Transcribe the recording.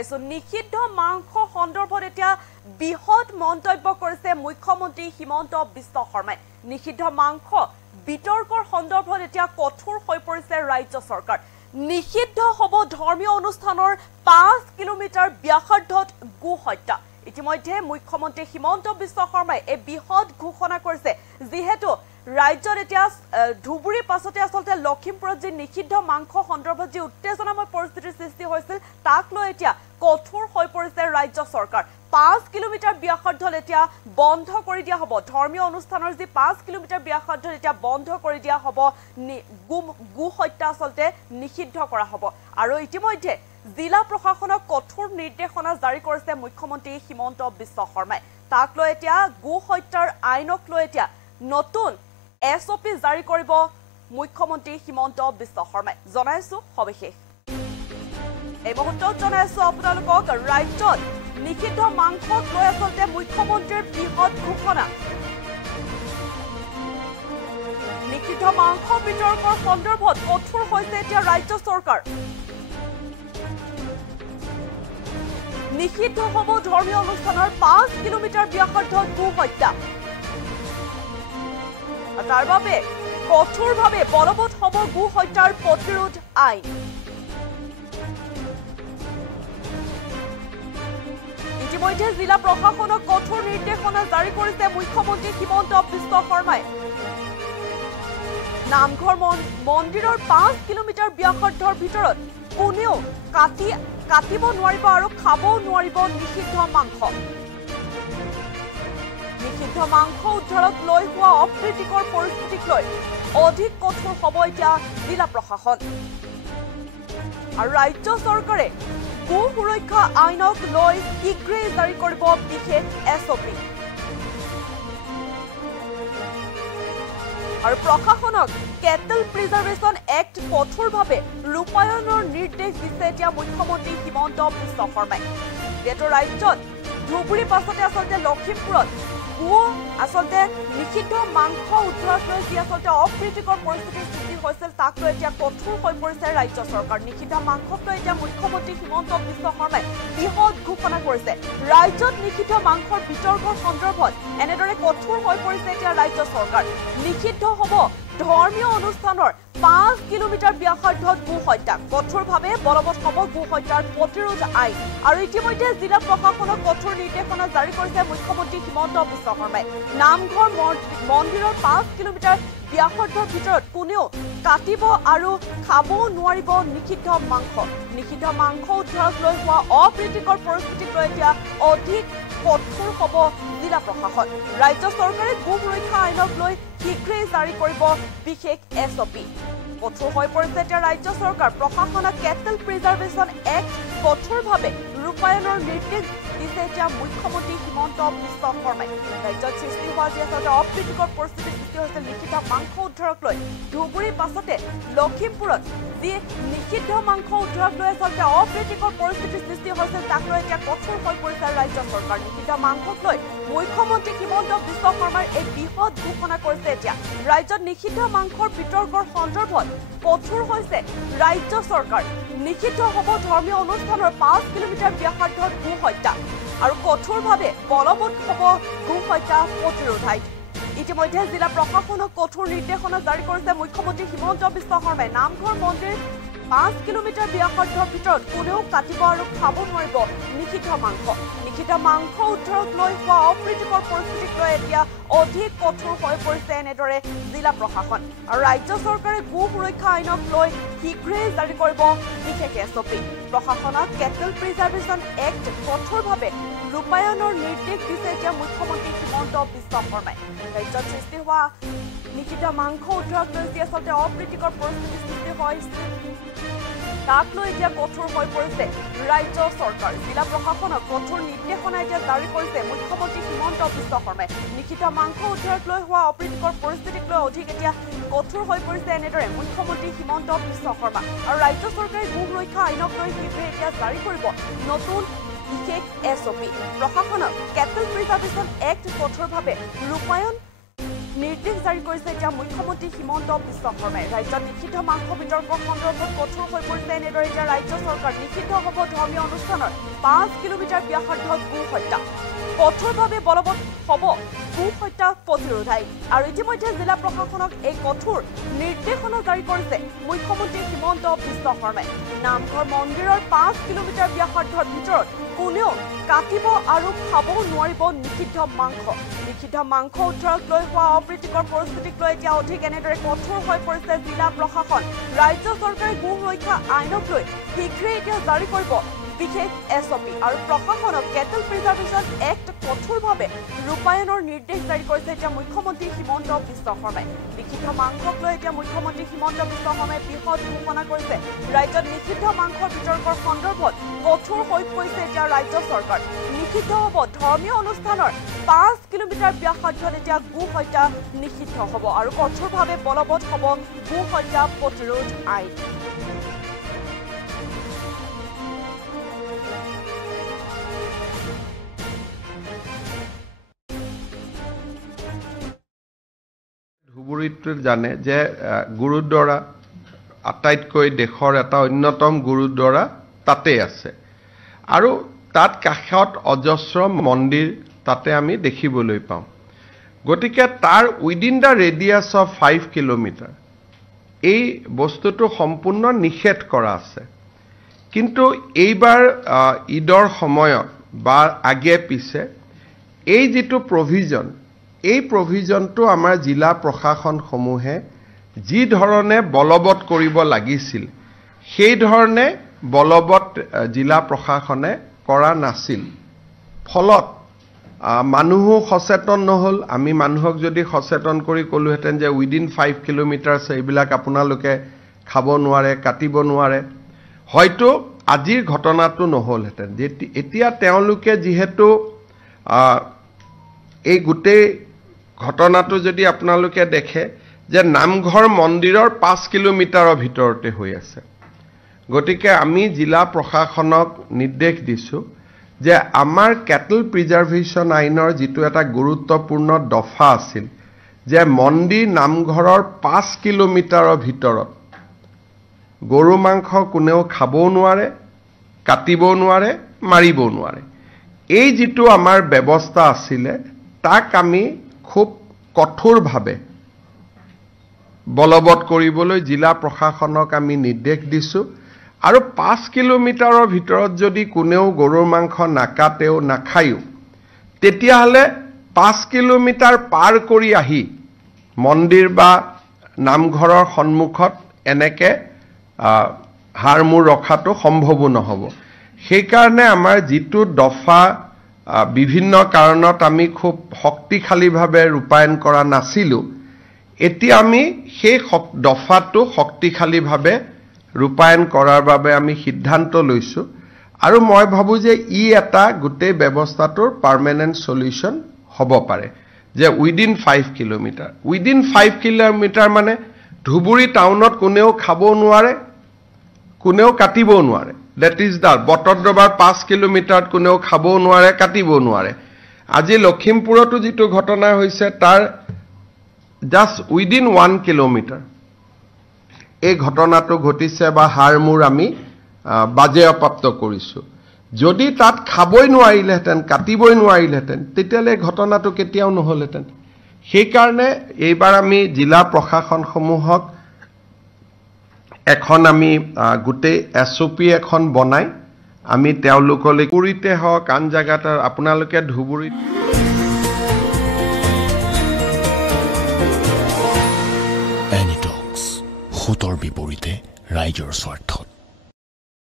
পাইছো নিষিদ্ধ মাংস সন্দৰ্ভত এতিয়া বৃহৎ মন্তব্য কৰিছে মুখ্যমন্ত্ৰী হিমন্ত বিশ্ব শৰ্মাই নিষিদ্ধ মাংস বিতৰ্কৰ সন্দৰ্ভত এতিয়া কঠোৰ হৈ পৰিছে ৰাজ্য চৰকাৰ নিষিদ্ধ হ'ব ধৰ্মীয় অনুষ্ঠানৰ 5 কিলোমিটাৰ ব্যাসাৰ্ধত গো হত্যা ইতিমধ্যে মুখ্যমন্ত্ৰী হিমন্ত বিশ্ব শৰ্মাই এই বৃহৎ ঘোষণা কৰিছে যিহেতু ৰাজ্যৰ এতিয়া ধুবুৰী পাছতে আসলতে লখিমপুৰত যে নিষিদ্ধ মাংস সন্দৰ্ভত যে উত্তেজনাময় পৰিস্থিতিৰ সৃষ্টি হৈছিল তাক লৈ এতিয়া কঠোৰ হৈ পৰিছে ৰাজ্য চৰকাৰ 5 কিলোমিটাৰ ব্যাসাৰ্ধত এতিয়া বন্ধ কৰি দিয়া হ'ব ধৰ্মীয় অনুষ্ঠানৰ যে 5 কিলোমিটাৰ ব্যাসাৰ্ধত এতিয়া বন্ধ কৰি দিয়া হ'ব গো হত্যা আসলতে নিষিদ্ধ কৰা হ'ব আৰু ইতিমধ্যে জিলা প্ৰশাসনক কঠোৰ নিৰ্দেশনা জাৰি কৰিছে মুখ্যমন্ত্ৰী হিমন্ত বিশ্ব শৰ্মাই তাক লৈ এতিয়া গো হত্যাৰ আইনক লৈ এতিয়া নতুন SOP জাৰি কৰিব মুখ্যমন্ত্ৰী হিমন্ত বিশ্ব শৰ্মাই জনাইছো সবিশেষ এই মুহূৰ্তত জনাইছো আপোনালোকক ৰাজ্যত নিষিদ্ধ মাংসক লৈ আসলতে মুখ্যমন্ত্ৰীৰ বৃহৎ ঘোষণা নিষিদ্ধ মাংস বিতৰ্কৰ সন্দৰ্ভত কঠোৰ হৈছে এতিয়া ৰাজ্য চৰকাৰ নিষিদ্ধ হ'ব ধৰ্মীয় অনুষ্ঠানৰ 5 কিলোমিটাৰ ব্যাসাৰ্ধত গো হত্যা তাৰ বাবে কঠোৰভাৱে বলবৎ হ'ব গো হত্যাৰ প্ৰতিৰোধ আইন ইতিমধ্যে জিলা প্ৰশাসনক কঠোৰ নিৰ্দেশনা জাৰি কৰিছে মুখ্যমন্ত্ৰী হিমন্ত বিশ্ব শৰ্মাই নামঘৰ মন্দিৰৰ 5 কিলোমিটাৰ ব্যাসাৰ্ধৰ ভিতৰত কোনেও কাটিব নোৱাৰিব আৰু খাবও নোৱাৰিব নিষিদ্ধ মাংস নিষিদ্ধ মাংস উদ্ধাৰক লৈ হোৱা অপ্ৰীতিকৰ পৰিস্থিতিক লৈ অধিক কঠোৰ হ'ব এতিয়া জিলা প্ৰশাসন আৰু ৰাজ্য চৰকাৰে গো সুৰক্ষা আইনক লৈ শীঘ্ৰেই জাৰি কৰিব বিশেষ SOP আৰু প্ৰশাসনক কেটল প্ৰিজাৰ্ভেশ্যন এক্ট কঠোৰভাৱে ৰূপায়ণৰ নিৰ্দেশ দিছে এতিয়া মুখ্যমন্ত্ৰী হিমন্ত বিশ্ব শৰ্মাই যিহেতু ৰাজ্যত ধুবুৰী পাছতে আসলতে লখিমপুৰত আসলতে নিষিদ্ধ মাংস উদ্ধাৰক লৈ যি আসলতে অপ্ৰীতিকৰ পৰিস্থিতিৰ সৃষ্টি হৈছিল তাক লৈ এতিয়া কঠোৰ হৈ পৰিছে ৰাজ্য চৰকাৰ নিষিদ্ধ মাংসক লৈ এতিয়া মুখ্যমন্ত্ৰী হিমন্ত বিশ্ব শৰ্মাই বৃহৎ ঘোষণা কৰিছে ৰাজ্যত নিষিদ্ধ মাংসৰ বিতৰ্কৰ সন্দৰ্ভত এনেদৰে কঠোৰ হৈ পৰিছে এতিয়া ৰাজ্য চৰকাৰ নিষিদ্ধ হ'ব ধৰ্মীয় অনুষ্ঠানৰ 5 কিলোমিটাৰ ব্যাসাৰ্ধত গো হত্যা কঠোৰভাৱে বলবৎ হ'ব গো হত্যাৰ প্ৰতিৰোধ আইন আৰু ইতিমধ্যে জিলা প্ৰশাসনক কঠোৰ নিৰ্দেশনা জাৰি কৰিছে মুখ্যমন্ত্ৰী হিমন্ত বিশ্ব শৰ্মাই নামঘৰ মন্দিৰৰ 5 কিলোমিটাৰ ব্যাসাৰ্ধৰ ভিতৰত কোনেও কাটিব আৰু খাবও নোৱাৰিব নিষিদ্ধ মাংস উদ্ধাৰক লৈ হোৱা অপ্ৰীতিকৰ পৰিস্থিতিক লৈ এতিয়া অধিক কঠোৰ হ'ব জিলা প্ৰশাসন ৰাজ্য চৰকাৰে গো সুৰক্ষা আইনক লৈ শীঘ্ৰেই জাৰি কৰিব বিশেষ SOP কঠোৰ হৈ পৰিছে এতিয়া ৰাজ্য চৰকাৰ প্ৰশাসনক কেটল প্ৰিজাৰ্ভেশ্যন এক্ট কঠোৰভাৱে ৰূপায়ণৰ নিৰ্দেশ দিছে এতিয়া মুখ্যমন্ত্ৰী হিমন্ত বিশ্ব শৰ্মাই ৰাজ্যত সৃষ্টি হোৱা যি আচলতে অপ্ৰীতিকৰ পৰিস্থিতিৰ সৃষ্টি হৈছে নিষিদ্ধ মাংস উদ্ধাৰক লৈ ধুবুৰীৰ পাছতে লখিমপুৰত যি নিষিদ্ধ মাংস উদ্ধাৰক লৈ আচলতে অপ্ৰীতিকৰ পৰিস্থিতিৰ সৃষ্টি হৈছিল তাক লৈ এতিয়া কঠোৰ হৈ পৰিছে ৰাজ্য চৰকাৰ নিষিদ্ধ মাংসক লৈ মুখ্যমন্ত্ৰী হিমন্ত বিশ্ব শৰ্মাৰ এই বৃহৎ ঘোষণা কৰিছে এতিয়া ৰাজ্যত নিষিদ্ধ মাংসৰ বিতৰ্কৰ সন্দৰ্ভত কঠোৰ হৈছে ৰাজ্য চৰকাৰ নিষিদ্ধ হ'ব ধৰ্মীয় অনুষ্ঠানৰ 5 কিলোমিটাৰ ব্যাসাৰ্ধত গো হত্যা আৰু কঠোৰভাৱে বলবৎ হ'ব গো হত্যা প্ৰতিৰোধ আইন ইতিমধ্যে জিলা প্ৰশাসনক কঠোৰ নিৰ্দেশনা জাৰি কৰিছে মুখ্যমন্ত্ৰী হিমন্ত বিশ্ব শৰ্মাই নামঘৰ মন্দিৰ 5 কিলোমিটাৰ ব্যাসাৰ্ধৰ ভিতৰত কোনেও কাটিব আৰু খাব নোৱাৰিব নিষিদ্ধ মাংস উদ্ধাৰক লৈ হোৱা অপ্ৰীতিকৰ পৰিস্থিতিক লৈ এতিয়া অধিক কঠোৰ হৈ পৰিছে এনেদৰে জিলা প্ৰশাসন আৰু ৰাজ্য চৰকাৰে গো সুৰক্ষা আইনক লৈ শীঘ্ৰেই জাৰি কৰিব বিশেষ SOP প্ৰশাসনক কেটল প্ৰিজাৰ্ভেশ্যন এক্ট কঠোৰভাৱে ৰূপায়ণৰ নিৰ্দেশ দিছে এতিয়া মুখ্যমন্ত্ৰী হিমন্ত বিশ্ব শৰ্মাই ৰাজ্যত সৃষ্টি হোৱা নিষিদ্ধ মাংস উদ্ধাৰক লৈ যি আচলতে অপ্ৰীতিকৰ পৰিস্থিতিৰ সৃষ্টি হৈছিল তাক লৈ এতিয়া কঠোৰ হৈ পৰিছে ৰাজ্য চৰকাৰ জিলা প্ৰশাসনক কঠোৰ নিৰ্দেশনা এতিয়া জাৰি কৰিছে মুখ্যমন্ত্ৰী হিমন্ত বিশ্ব শৰ্মাই নিষিদ্ধ মাংস উদ্ধাৰক লৈ হোৱা অপ্ৰীতিকৰ পৰিস্থিতিক লৈ অধিক এতিয়া কঠোৰ হৈ পৰিছে এনেদৰে মুখ্যমন্ত্ৰী হিমন্ত বিশ্ব শৰ্মা আৰু ৰাজ্য চৰকাৰে গো সুৰক্ষা আইনক লৈ শীঘ্ৰে এতিয়া জাৰি কৰিব নতুন বিশেষ SOP প্ৰশাসনক কেটল প্ৰিজাৰ্ভেশ্যন এক্ট কঠোৰভাৱে ৰূপায়ণ নিৰ্দেশ জাৰি কৰিছে এতিয়া মুখ্যমন্ত্ৰী হিমন্ত বিশ্ব শৰ্মাই ৰাজ্যত নিষিদ্ধ মাংস বিতৰ্কৰ সন্দৰ্ভত কঠোৰ হৈ পৰিছে এনেদৰে এতিয়া ৰাজ্য চৰকাৰ নিষিদ্ধ হ'ব ধৰ্মীয় অনুষ্ঠানৰ 5 কিলোমিটাৰ ব্যাসাৰ্ধ গো হত্যা কঠোৰভাৱে বলবৎ হ'ব গো হত্যা প্ৰতিৰোধ আইন আৰু ইতিমধ্যে জিলা প্ৰশাসনক এই কঠোৰ নিৰ্দেশনা জাৰি কৰিছে মুখ্যমন্ত্ৰী হিমন্ত বিশ্ব শৰ্মাই নামঘৰ মন্দিৰৰ 5 কিলোমিটাৰ ব্যাসাৰ্ধৰ ভিতৰত কোনেও কাটিব আৰু খাবও নোৱাৰিব নিষিদ্ধ মাংস উদ্ধাৰক লৈ হোৱা অপ্ৰীতিকৰ পৰিস্থিতিক লৈ এতিয়া অধিক এনেদৰে কঠোৰ হৈ পৰিছে জিলা প্ৰশাসন ৰাজ্য চৰকাৰে গো ৰক্ষা আইনক লৈ শীঘ্ৰেই এতিয়া জাৰি কৰিব বিশেষ এছঅপি আৰু প্ৰশাসনক কেটল প্ৰিজাৰ্ভেশ্যন এক্ট কঠোৰভাৱে ৰূপায়ণৰ নিৰ্দেশ জাৰি কৰিছে এতিয়া মুখ্যমন্ত্ৰী হিমন্ত বিশ্ব শৰ্মাই নিষিদ্ধ মাংসক লৈ এতিয়া মুখ্যমন্ত্ৰী হিমন্ত বিশ্ব শৰ্মাই বৃহৎ ঘোষণা কৰিছে ৰাজ্যত নিষিদ্ধ মাংসৰ বিতৰ্কৰ সন্দৰ্ভত কঠোৰ হৈ পৰিছে এতিয়া ৰাজ্য চৰকাৰ নিষিদ্ধ হ'ব ধৰ্মীয় অনুষ্ঠানৰ 5 কিলোমিটাৰ ব্যাসাৰ্ধত এতিয়া গো হত্যা নিষিদ্ধ হ'ব আৰু কঠোৰভাৱে বলবৎ হ'ব গো হত্যা প্ৰতিৰোধ আইন ধুবুৰীত জানে যে গুৰুদ্বাৰা আটাইতকৈ দেশৰ এটা অন্যতম গুৰুদ্বাৰা তাতে আছে আৰু তাত কাষত অজস্ৰ মন্দিৰ তাতে আমি দেখিবলৈ পাওঁ গতিকে তাৰ within the radius of 5 kilometre এই বস্তুটো সম্পূৰ্ণ নিষেধ কৰা আছে কিন্তু এইবাৰ ঈদৰ সময়ত বা আগে পিছে এই যিটো প্ৰভিজন এই প্ৰভিজনটো আমাৰ জিলা প্ৰশাসনসমূহে যি ধৰণে বলবৎ কৰিব লাগিছিল সেই ধৰণে বলবৎ জিলা প্ৰশাসনে কৰা নাছিল ফলত মানুহো সচেতন নহল আমি মানুহক যদি সচেতন কৰি কলোহেঁতেন যে উইদিন 5 কিলোমিটাৰছ এইবিলাক আপোনালোকে খাব নোৱাৰে কাটিব নোৱাৰে হয়তো আজিৰ ঘটনাটো নহলহেঁতেন এতিয়া তেওঁলোকে যিহেতু এই গোটেই ঘটনাটো যদি আপোনালোকে দেখে যে নামঘৰ মন্দিৰৰ 5 কিলোমিটাৰৰ ভিতৰতে হৈ আছে গতিকে আমি জিলা প্ৰশাসনক নিৰ্দেশ দিছো যে আমাৰ কেটল প্ৰিজাৰ্ভেশ্যন আইনৰ যিটো এটা গুৰুত্বপূৰ্ণ দফা আছিল যে মন্দিৰ নামঘৰৰ 5 কিলোমিটাৰৰ ভিতৰত গৰু মাংস কোনেও খাবও নোৱাৰে কাটিবও নোৱাৰে মাৰিবও নোৱাৰে এই যিটো আমাৰ ব্যৱস্থা আছিলে তাক আমি খুব কঠোৰভাৱে বলবৎ কৰিবলৈ জিলা প্ৰশাসনক আমি নিৰ্দেশ দিছো আৰু 5 কিলোমিটাৰৰ ভিতৰত যদি কোনেও গৰুৰ মাংস নাকাটেও নাখায়ো তেতিয়াহলে 5 কিলোমিটাৰ পাৰ কৰি আহি মন্দিৰ বা নামঘৰৰ সন্মুখত এনেকে হাৰমুৰ ৰখাটো সম্ভৱ নহব সেই কাৰণে আমাৰ যিটো দফা বিভিন্ন কাৰণত আমি খুব শক্তিশালীভাৱে ৰূপায়ণ কৰা নাছিলো এতিয়া আমি সেই দফাটো শক্তিশালীভাৱে ৰূপায়ণ কৰাৰ বাবে আমি সিদ্ধান্ত লৈছো আৰু মই ভাবো যে ই এটা গোটেই ব্যৱস্থাটোৰ পাৰ্মানেন্ট সলিউশন হ'ব পাৰে যে উইদিন 5 কিলোমিটাৰ উইদিন 5 কিলোমিটাৰ মানে ধুবুৰী টাউনত কোনেও খাব নোৱাৰে কোনেও কাটিব নোৱাৰে that is the বটদ্ৰবাৰ 5 কিলোমিটাৰত কোনেও খাব নোৱাৰে কাটিব নোৱাৰে আজি লখিমপুৰতো যিটো ঘটনা হৈছে তাৰ জাস্ট উইদিন 1 কিলোমিটাৰ এই ঘটনাটো ঘটিছে বা হাৰমুৰ আমি বাজেয়াপ্ত কৰিছো যদি তাত খাবই নোৱাৰিলেহেঁতেন কাটিবই নোৱাৰিলেহেঁতেন তেতিয়ালে ঘটনাটো কেতিয়াও নহলহেঁতেন সেই কাৰণে এইবাৰ আমি জিলা প্ৰশাসনসমূহক এখন আমি গোটেই এছঅপি এখন বনাই আমি তেওঁলোকলৈ পুৰীতে হওক আন জায়গাত আপোনালোকে ধুবুৰীত এনিটক্স হুতৰ বিপৰীতে ৰাইজৰ স্বাৰ্থত